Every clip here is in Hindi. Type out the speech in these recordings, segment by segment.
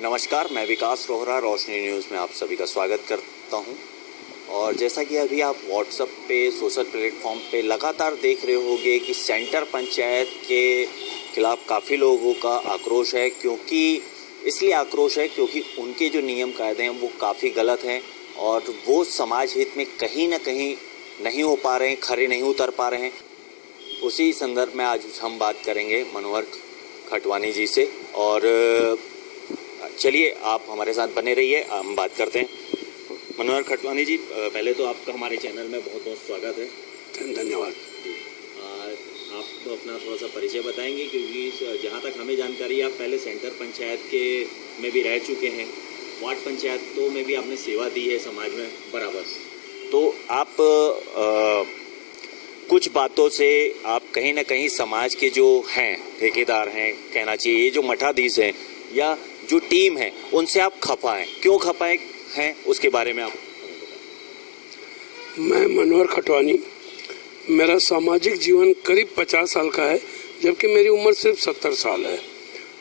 नमस्कार, मैं विकास रोहरा, रोशनी न्यूज़ में आप सभी का स्वागत करता हूं। और जैसा कि अभी आप व्हाट्सएप पे, सोशल प्लेटफॉर्म पे लगातार देख रहे होंगे कि सेंटर पंचायत के खिलाफ काफ़ी लोगों का आक्रोश है। इसलिए आक्रोश है क्योंकि उनके जो नियम कायदे हैं वो काफ़ी गलत हैं और वो समाज हित में कहीं ना कहीं नहीं हो पा रहे हैं, खरे नहीं उतर पा रहे हैं। उसी संदर्भ में आज हम बात करेंगे मनोहर खटवानी जी से। और चलिए आप हमारे साथ बने रहिए, हम बात करते हैं। मनोहर खटवानी जी, पहले तो आपका हमारे चैनल में बहुत बहुत स्वागत है। धन्यवाद। आप तो अपना थोड़ा सा परिचय बताएंगे, क्योंकि जहाँ तक हमें जानकारी है आप पहले सेंटर पंचायत के में भी रह चुके हैं, वार्ड पंचायतों में भी आपने सेवा दी है समाज में बराबर। तो आप कुछ बातों से आप कहीं ना कहीं समाज के जो हैं ठेकेदार हैं, कहना चाहिए ये जो मठाधीश हैं या जो टीम है, उनसे आप खफा हैं। क्यों खफा हैं उसके बारे में आप? मैं मनोहर खटवानी, मेरा सामाजिक जीवन करीब 50 साल का है, जबकि मेरी उम्र सिर्फ 70 साल है।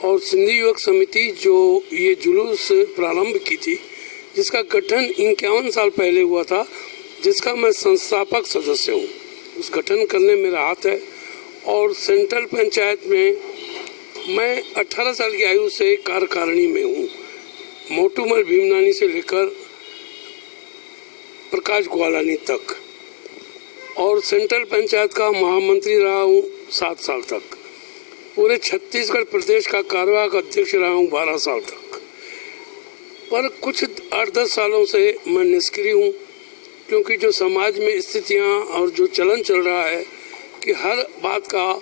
और सिंधी युवक समिति जो ये जुलूस प्रारंभ की थी, जिसका गठन 51 साल पहले हुआ था, जिसका मैं संस्थापक सदस्य हूँ, उस गठन करने मेरा हाथ है। और सेंट्रल पंचायत में मैं 18 साल की आयु से कार्यकारिणी में हूँ, मोटूमल भीमनानी से लेकर प्रकाश ग्वालानी तक। और सेंट्रल पंचायत का महामंत्री रहा हूँ 7 साल तक। पूरे छत्तीसगढ़ प्रदेश का कार्यवाहक अध्यक्ष रहा हूँ 12 साल तक। पर कुछ 8-10 सालों से मैं निष्क्रिय हूँ, क्योंकि जो समाज में स्थितियाँ और जो चलन चल रहा है कि हर बात का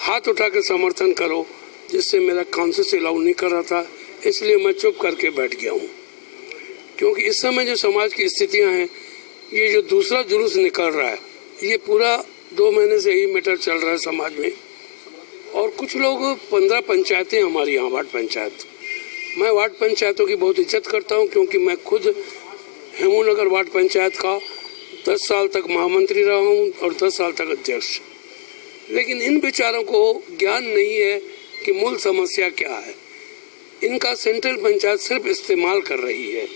हाथ उठा के समर्थन करो, जिससे मेरा कॉन्शियस अलाउ नहीं कर रहा था, इसलिए मैं चुप करके बैठ गया हूँ। क्योंकि इस समय जो समाज की स्थितियाँ हैं, ये जो दूसरा जुलूस निकल रहा है, ये पूरा 2 महीने से ही मैटर चल रहा है समाज में। और कुछ लोग 15 पंचायतें हमारी यहाँ वार्ड पंचायत, मैं वार्ड पंचायतों की बहुत इज्जत करता हूँ, क्योंकि मैं खुद हेमूनगर वार्ड पंचायत का 10 साल तक महामंत्री रहा हूँ और 10 साल तक अध्यक्ष। लेकिन इन विचारों को ज्ञान नहीं है कि मूल समस्या क्या है। इनका सेंट्रल पंचायत सिर्फ इस्तेमाल कर रही है।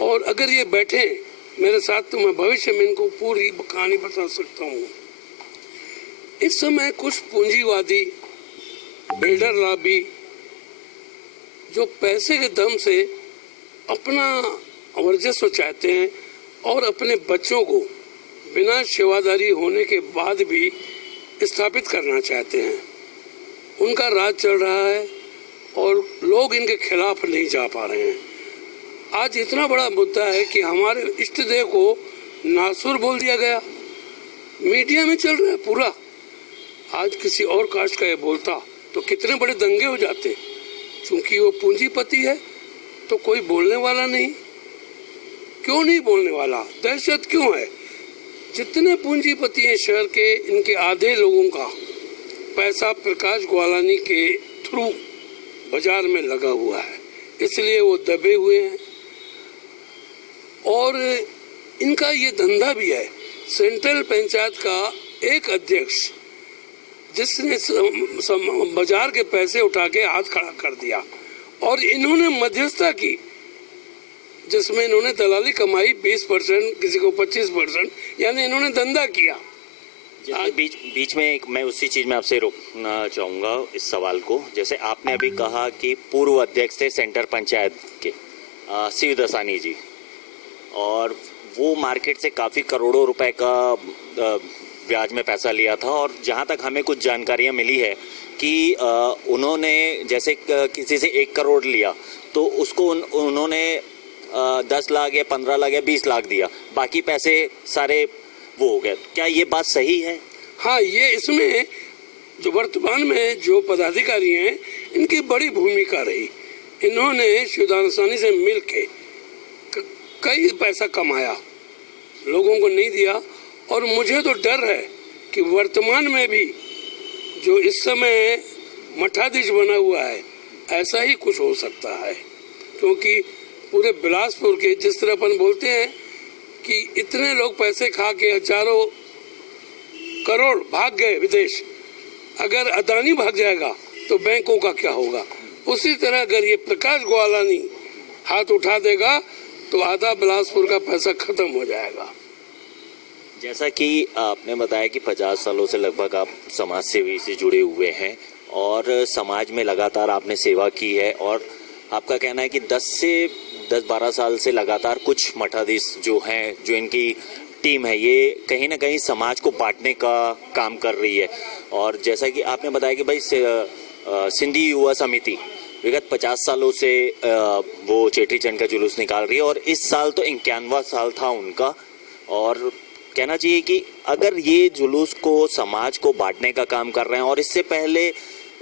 और अगर ये बैठे मेरे साथ तो मैं भविष्य में इनको पूरी कहानी बता सकता हूँ। इस समय कुछ पूंजीवादी बिल्डर लॉबी जो पैसे के दम से अपना वर्चस्व चाहते हैं और अपने बच्चों को बिना सेवादारी होने के बाद भी स्थापित करना चाहते हैं, उनका राज चल रहा है और लोग इनके खिलाफ नहीं जा पा रहे हैं। आज इतना बड़ा मुद्दा है कि हमारे इष्ट देव को नासुर बोल दिया गया, मीडिया में चल रहा है पूरा। आज किसी और कास्ट का ये बोलता तो कितने बड़े दंगे हो जाते। क्योंकि वो पूंजीपति है तो कोई बोलने वाला नहीं। क्यों नहीं बोलने वाला? दहशत क्यों है? जितने पूंजीपति हैं शहर के, इनके आधे लोगों का पैसा प्रकाश ग्वालानी के थ्रू बाजार में लगा हुआ है, इसलिए वो दबे हुए हैं। और इनका ये धंधा भी है। सेंट्रल पंचायत का एक अध्यक्ष जिसने बाजार के पैसे उठा के हाथ खड़ा कर दिया, और इन्होंने मध्यस्थता की, जिसमें इन्होंने दलाली कमाई 20%, किसी को 25%, यानी इन्होंने धंधा किया। बीच में मैं उसी चीज़ में आपसे रोकना चाहूँगा इस सवाल को। जैसे आपने अभी कहा कि पूर्व अध्यक्ष थे सेंटर पंचायत के शिव दसानी जी, और वो मार्केट से काफ़ी करोड़ों रुपए का ब्याज में पैसा लिया था। और जहाँ तक हमें कुछ जानकारियाँ मिली है कि उन्होंने जैसे किसी से 1 करोड़ लिया तो उसको उन्होंने 10 लाख या 15 लाख या 20 लाख दिया, बाकी पैसे सारे वो हो गया। क्या ये बात सही है? हाँ, ये इसमें जो वर्तमान में जो पदाधिकारी हैं, इनकी बड़ी भूमिका रही। इन्होंने शिवदासानी से मिल के कई पैसा कमाया, लोगों को नहीं दिया। और मुझे तो डर है कि वर्तमान में भी जो इस समय मठाधीश बना हुआ है, ऐसा ही कुछ हो सकता है। क्योंकि पूरे बिलासपुर के, जिस तरह अपन बोलते हैं कि इतने लोग पैसे खा के हजारों करोड़ भाग गए विदेश, अगर अदानी भाग जाएगा तो बैंकों का क्या होगा? उसी तरह अगर ये प्रकाश गोवालानी हाथ उठा देगा तो आधा बिलासपुर का पैसा खत्म हो जाएगा। जैसा कि आपने बताया कि 50 सालों से लगभग आप समाज सेवी से जुड़े हुए हैं और समाज में लगातार आपने सेवा की है, और आपका कहना है कि 10-12 साल से लगातार कुछ मठाधीश जो हैं, जो इनकी टीम है, ये कहीं ना कहीं समाज को बांटने का काम कर रही है। और जैसा कि आपने बताया कि भाई सिंधी युवा समिति विगत 50 सालों से वो चेटी चंद का जुलूस निकाल रही है, और इस साल तो 51वां साल था उनका। और कहना चाहिए कि अगर ये जुलूस को समाज को बांटने का काम कर रहे हैं, और इससे पहले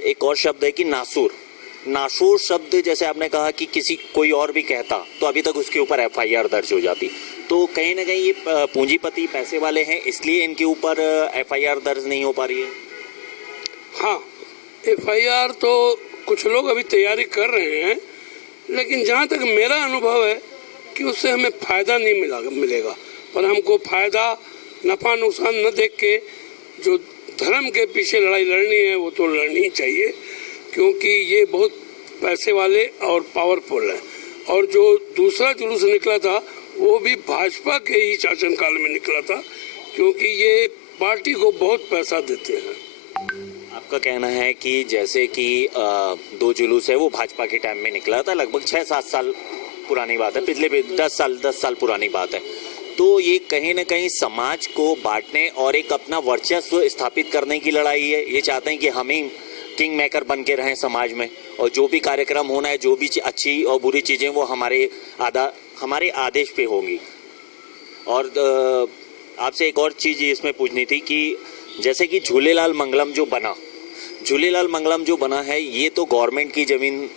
एक और शब्द है कि नासूर शब्द, जैसे आपने कहा कि किसी कोई और भी कहता तो अभी तक उसके ऊपर FIR दर्ज हो जाती, तो कहीं ना कहीं ये पूंजीपति पैसे वाले हैं, इसलिए इनके ऊपर FIR दर्ज नहीं हो पा रही है। हाँ, FIR तो कुछ लोग अभी तैयारी कर रहे हैं, लेकिन जहाँ तक मेरा अनुभव है कि उससे हमें फायदा नहीं मिलेगा। पर हमको फायदा नफा नुकसान न देख के जो धर्म के पीछे लड़ाई लड़नी है वो तो लड़नी ही चाहिए, क्योंकि ये बहुत पैसे वाले और पावरफुल है। और जो दूसरा जुलूस निकला था वो भी भाजपा के ही शासनकाल में निकला था, क्योंकि ये पार्टी को बहुत पैसा देते हैं। आपका कहना है कि जैसे कि 2 जुलूस है वो भाजपा के टाइम में निकला था, लगभग 6-7 साल पुरानी बात है, पिछले 10 साल पुरानी बात है। तो ये कहीं ना कहीं समाज को बांटने और एक अपना वर्चस्व स्थापित करने की लड़ाई है। ये चाहते हैं कि हम ही किंग मेकर बन के रहें समाज में, और जो भी कार्यक्रम होना है, जो भी अच्छी और बुरी चीज़ें, वो हमारे आदेश पे होंगी। और आपसे एक और चीज़ इसमें पूछनी थी कि जैसे कि झूलेलाल मंगलम जो बना है, ये तो गवर्नमेंट की ज़मीन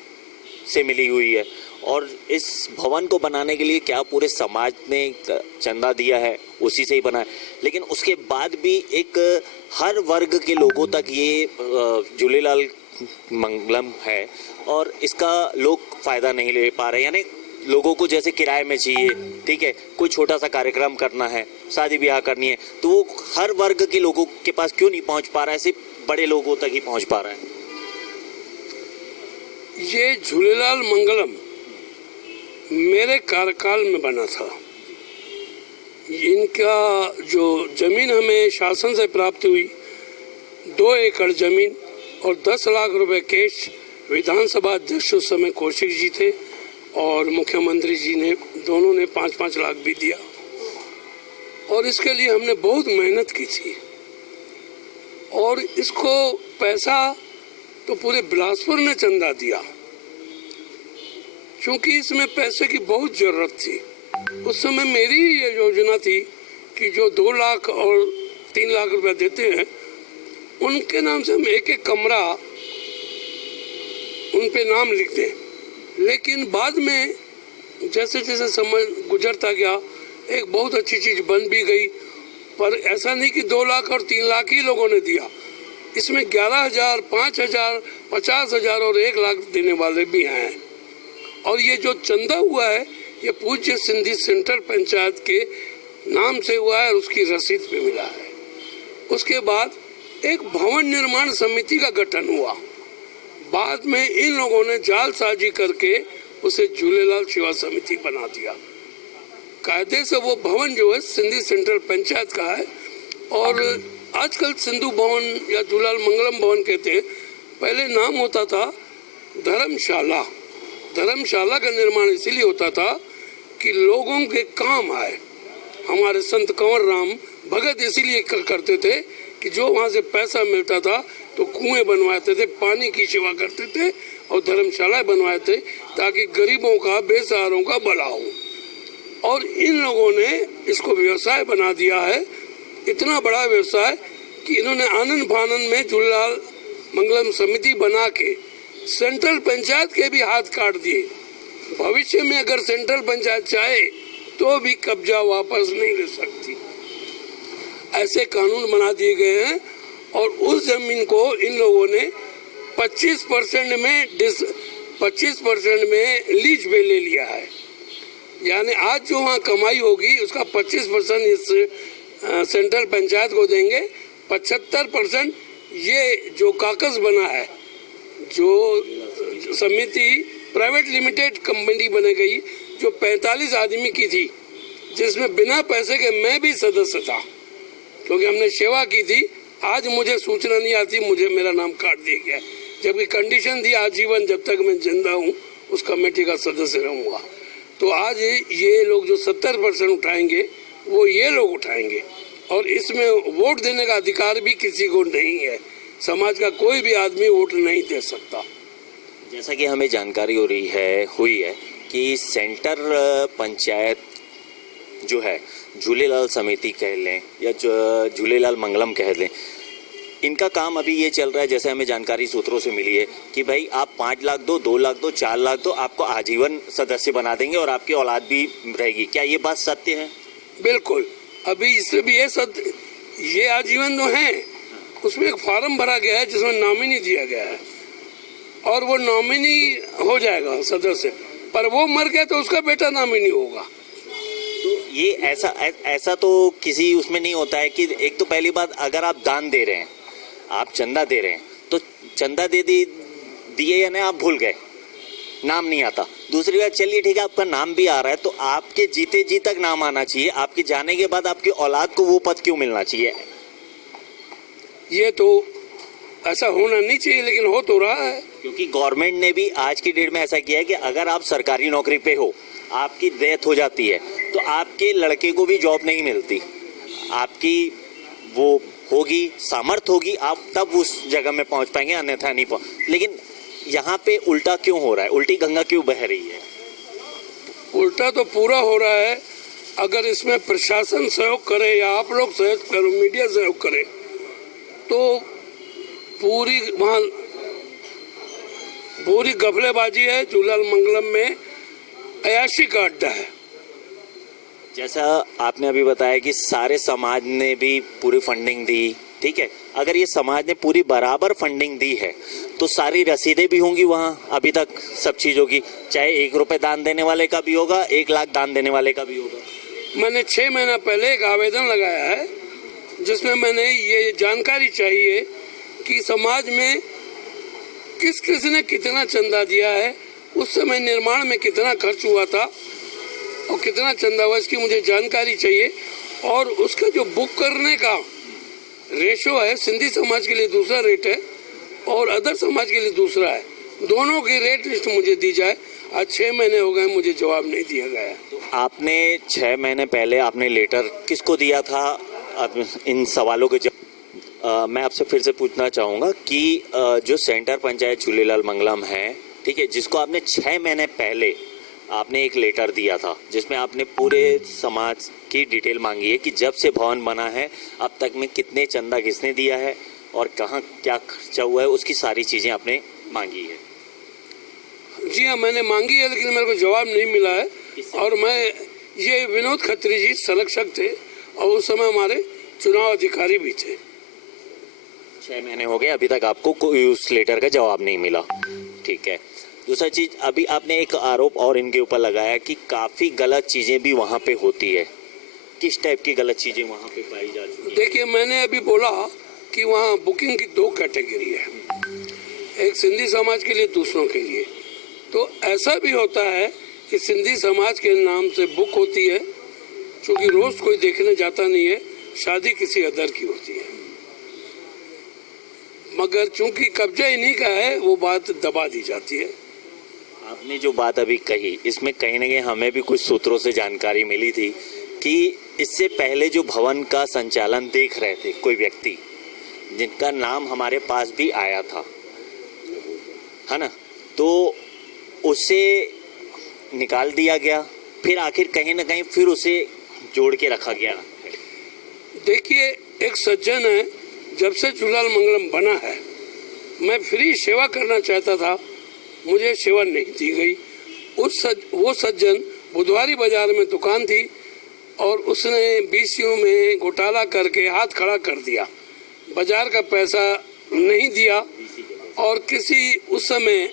से मिली हुई है, और इस भवन को बनाने के लिए क्या पूरे समाज ने चंदा दिया है, उसी से ही बना है। लेकिन उसके बाद भी एक हर वर्ग के लोगों तक ये झूलेलाल मंगलम है, और इसका लोग फ़ायदा नहीं ले पा रहे। यानी लोगों को जैसे किराए में चाहिए, ठीक है, कोई छोटा सा कार्यक्रम करना है, शादी ब्याह करनी है, तो वो हर वर्ग के लोगों के पास क्यों नहीं पहुंच पा रहा है, सिर्फ बड़े लोगों तक ही पहुंच पा रहा है। ये झूलेलाल मंगलम मेरे कार्यकाल में बना था। इनका जो जमीन हमें शासन से प्राप्त हुई, 2 एकड़ जमीन और 10 लाख रुपए कैश। विधानसभा अध्यक्ष उस समय कौशिक जी थे और मुख्यमंत्री जी ने, दोनों ने 5-5 लाख भी दिया, और इसके लिए हमने बहुत मेहनत की थी। और इसको पैसा तो पूरे बिलासपुर ने चंदा दिया, क्योंकि इसमें पैसे की बहुत जरूरत थी। उस समय मेरी ये योजना थी कि जो 2 लाख और 3 लाख रुपए देते हैं, उनके नाम से हम एक कमरा उन पे नाम लिख दें। लेकिन बाद में जैसे जैसे समय गुजरता गया, एक बहुत अच्छी चीज़ बन भी गई। पर ऐसा नहीं कि 2 लाख और 3 लाख ही लोगों ने दिया, इसमें 11,000, 5,000, 50,000 और 1 लाख देने वाले भी हैं। और ये जो चंदा हुआ है, ये पूज्य सिंधी सेंट्रल पंचायत के नाम से हुआ है और उसकी रसीद पे मिला है। उसके बाद एक भवन निर्माण समिति का गठन हुआ। बाद में इन लोगों ने जालसाजी करके उसे झूलेलाल सेवा समिति बना दिया। कायदे से वो भवन जो है सिंधी सेंट्रल पंचायत का है, और आजकल सिंधु भवन या झूलेलाल मंगलम भवन कहते हैं। पहले नाम होता था धर्मशाला। धर्मशाला का निर्माण इसीलिए होता था कि लोगों के काम आए। हमारे संत कंवर राम भगत इसीलिए करते थे कि जो वहाँ से पैसा मिलता था तो कुएं बनवाते थे, पानी की सेवा करते थे और धर्मशालाएं बनवाए थे, ताकि गरीबों का, बेसहारों का भला हो। और इन लोगों ने इसको व्यवसाय बना दिया है, इतना बड़ा व्यवसाय कि इन्होंने आनंद फानंद में झूलेलाल मंगलम समिति बना के सेंट्रल पंचायत के भी हाथ काट दिए। भविष्य में अगर सेंट्रल पंचायत चाहे तो भी कब्जा वापस नहीं ले सकती। ऐसे कानून बना दिए गए हैं, और उस जमीन को इन लोगों ने 25% में लीज पे ले लिया है। यानी आज जो वहाँ कमाई होगी उसका 25% इस सेंट्रल पंचायत को देंगे, 75% ये जो काकस बना है जो समिति प्राइवेट लिमिटेड कंपनी बन गई जो 45 आदमी की थी, जिसमें बिना पैसे के मैं भी सदस्य था, क्योंकि हमने सेवा की थी। आज मुझे सूचना नहीं आती, मुझे मेरा नाम काट दिया गया, जबकि कंडीशन थी आजीवन जब तक मैं जिंदा हूँ उस कमेटी का सदस्य रहूंगा। तो आज ये लोग जो 70% उठाएंगे वो ये लोग उठाएंगे, और इसमें वोट देने का अधिकार भी किसी को नहीं है। समाज का कोई भी आदमी वोट नहीं दे सकता। जैसा कि हमें जानकारी हुई है कि सेंटर पंचायत जो है झूलेलाल समिति कह लें या झूलेलाल मंगलम कह लें, इनका काम अभी ये चल रहा है, जैसे हमें जानकारी सूत्रों से मिली है कि भाई आप 5 लाख दो, 2 लाख दो, 4 लाख दो, आपको आजीवन सदस्य बना देंगे और आपकी औलाद भी रहेगी। क्या ये बात सत्य है? बिल्कुल। अभी इसमें भी ये आजीवन जो है उसमें एक फॉर्म भरा गया है जिसमें नॉमिनी दिया गया है, और वो नॉमिनी हो जाएगा सदस्य, पर वो मर गया तो उसका बेटा नॉमिनी होगा। तो ये ऐसा तो किसी उसमें नहीं होता है कि एक तो पहली बात, अगर आप दान दे रहे हैं, आप चंदा दे रहे हैं, तो चंदा दिए या नहीं आप भूल गए, नाम नहीं आता। दूसरी बात, चलिए ठीक है आपका नाम भी आ रहा है, तो आपके जीते जी तक नाम आना चाहिए, आपके जाने के बाद आपकी औलाद को वो पद क्यों मिलना चाहिए? ये तो ऐसा होना नहीं चाहिए, लेकिन हो तो रहा है। क्योंकि गवर्नमेंट ने भी आज की डेट में ऐसा किया है कि अगर आप सरकारी नौकरी पे हो, आपकी डेथ हो जाती है, तो आपके लड़के को भी जॉब नहीं मिलती। आपकी वो होगी, सामर्थ होगी, आप तब उस जगह में पहुंच पाएंगे, अन्यथा नहीं पहुंच। लेकिन यहाँ पे उल्टा क्यों हो रहा है? उल्टी गंगा क्यों बह रही है? उल्टा तो पूरा हो रहा है। अगर इसमें प्रशासन सहयोग करे या आप लोग सहयोग करो, मीडिया सहयोग करे, तो पूरी गफलेबाजी है। झूलेलाल मंगलम में अयाशी का अड्डा है। जैसा आपने अभी बताया कि सारे समाज ने भी पूरी फंडिंग दी, ठीक है। अगर ये समाज ने पूरी बराबर फंडिंग दी है तो सारी रसीदें भी होंगी वहाँ अभी तक सब चीज़ों की, चाहे 1 रुपए दान देने वाले का भी होगा, 1 लाख दान देने वाले का भी होगा। मैंने 6 महीना पहले एक आवेदन लगाया है जिसमें मैंने ये जानकारी चाहिए कि समाज में किस किस ने कितना चंदा दिया है, उस समय निर्माण में कितना खर्च हुआ था और कितना चंदा हुआ, इसकी मुझे जानकारी चाहिए। और उसका जो बुक करने का रेशो है, सिंधी समाज के लिए दूसरा रेट है और अदर समाज के लिए दूसरा है। दोनों की रेट लिस्ट मुझे दी जाए। आज 6 महीने हो गए, मुझे जवाब नहीं दिया गया। तो आपने 6 महीने पहले आपने लेटर किसको दिया था? इन सवालों के मैं आपसे फिर से पूछना चाहूँगा कि जो सेंटर पंचायत झूलेलाल मंगलम है, ठीक है, जिसको आपने 6 महीने पहले आपने एक लेटर दिया था जिसमें आपने पूरे समाज की डिटेल मांगी है कि जब से भवन बना है अब तक में कितने चंदा किसने दिया है और कहाँ क्या खर्चा हुआ है, उसकी सारी चीज़ें आपने मांगी है। जी हाँ, मैंने मांगी है, लेकिन मेरे को जवाब नहीं मिला है। और ये विनोद खत्री जी संरक्षक थे और उस समय हमारे चुनाव अधिकारी भी थे। 6 महीने हो गए, अभी तक आपको कोई उस लेटर का जवाब नहीं मिला, ठीक है। दूसरा चीज, अभी आपने एक आरोप और इनके ऊपर लगाया कि काफी गलत चीजें भी वहाँ पे होती है। किस टाइप की गलत चीजें वहाँ पे पाई जा चुकी है? देखिए, मैंने अभी बोला कि वहाँ बुकिंग की 2 कैटेगरी है, एक सिंधी समाज के लिए, दूसरों के लिए। तो ऐसा भी होता है कि सिंधी समाज के नाम से बुक होती है, क्योंकि रोज कोई देखने जाता नहीं है, शादी किसी अदर की होती है, मगर चूंकि कब्जा इन्हीं का है वो बात दबा दी जाती है। आपने जो बात अभी कही, इसमें कहीं ना कहीं हमें भी कुछ सूत्रों से जानकारी मिली थी कि इससे पहले जो भवन का संचालन देख रहे थे कोई व्यक्ति, जिनका नाम हमारे पास भी आया था, है ना, तो उसे निकाल दिया गया, फिर आखिर कहीं ना कहीं फिर उसे जोड़ के रखा गया। देखिए, एक सज्जन है, जब से झूलेलाल मंगलम बना है, मैं फ्री सेवा करना चाहता था, मुझे सेवा नहीं दी गई। वो सज्जन बुधवारी बाजार में दुकान थी और उसने बीसीओ में घोटाला करके हाथ खड़ा कर दिया, बाजार का पैसा नहीं दिया और किसी उस समय